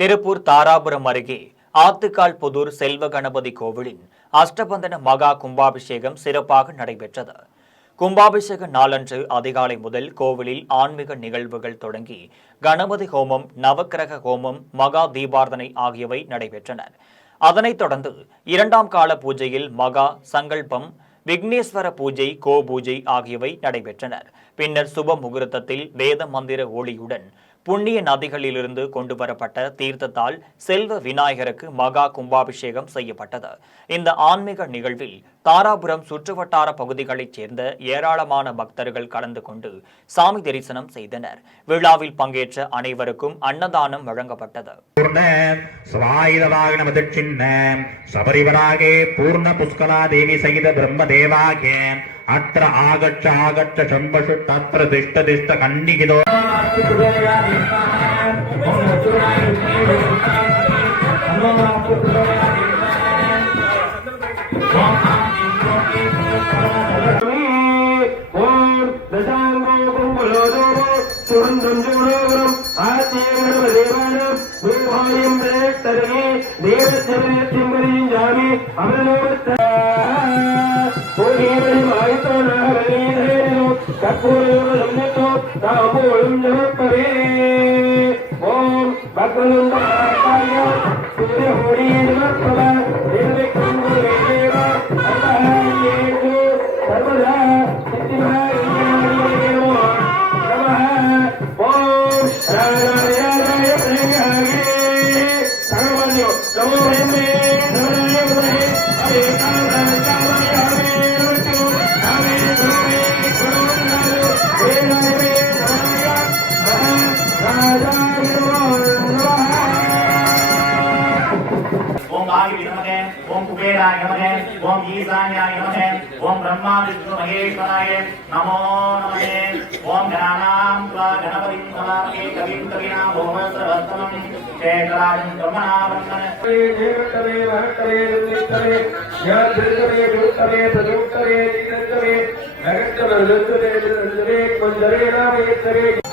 திருப்பூர் தாராபுரம் அருகே ஆத்துக்கால் புதூர் செல்வ கணபதி கோவிலின் அஷ்டபந்தன மகா கும்பாபிஷேகம் சிறப்பாக நடைபெற்றது. கும்பாபிஷேக நாளன்று அதிகாலை முதல் கோவிலில் ஆன்மீக நிகழ்வுகள் தொடங்கி கணபதி ஹோமம், நவக்கிரக ஹோமம், மகா தீபார்த்தனை ஆகியவை நடைபெற்றன. அதனைத் தொடர்ந்து இரண்டாம் கால பூஜையில் மகா சங்கல்பம், விக்னேஸ்வர பூஜை, கோ பூஜை ஆகியவை நடைபெற்றன. பின்னர் சுப முகூர்த்தத்தில் வேத மந்திர ஒளியுடன் புண்ணிய நதிகளிலிருந்து கொண்டுவரப்பட்ட தீர்த்தத்தால் செல்வ விநாயகருக்கு மகா கும்பாபிஷேகம் செய்யப்பட்டது. இந்த ஆன்மீக நிகழ்வில் தாராபுரம் சுற்றுவட்டார பகுதிகளைச் சேர்ந்த ஏராளமான பக்தர்கள் கலந்து கொண்டு சாமி தரிசனம் செய்தனர். விழாவில் பங்கேற்ற அனைவருக்கும் அன்னதானம் வழங்கப்பட்டது. अत्र आगच्छ आगच्छ शंभषु तत्र दिष्ट दिष्ट कन्निगिदो ओम कुबेराय नमः, ओम ईशान्याय नमः, ओम ब्रह्मा विष्णु महेश्वराय नमो नमः, ओम गणानां त्वा गणपतिं समाप्ये कविं कविनां भौमसहस्रं शेखराजं ब्रह्मणावन्दन देवतवे वहतवे नित्तवे यात्रितवे दुत्तवे तदुत्तवे नित्तवे नगत्तवे दुत्तवे मंजरे नामयत्तवे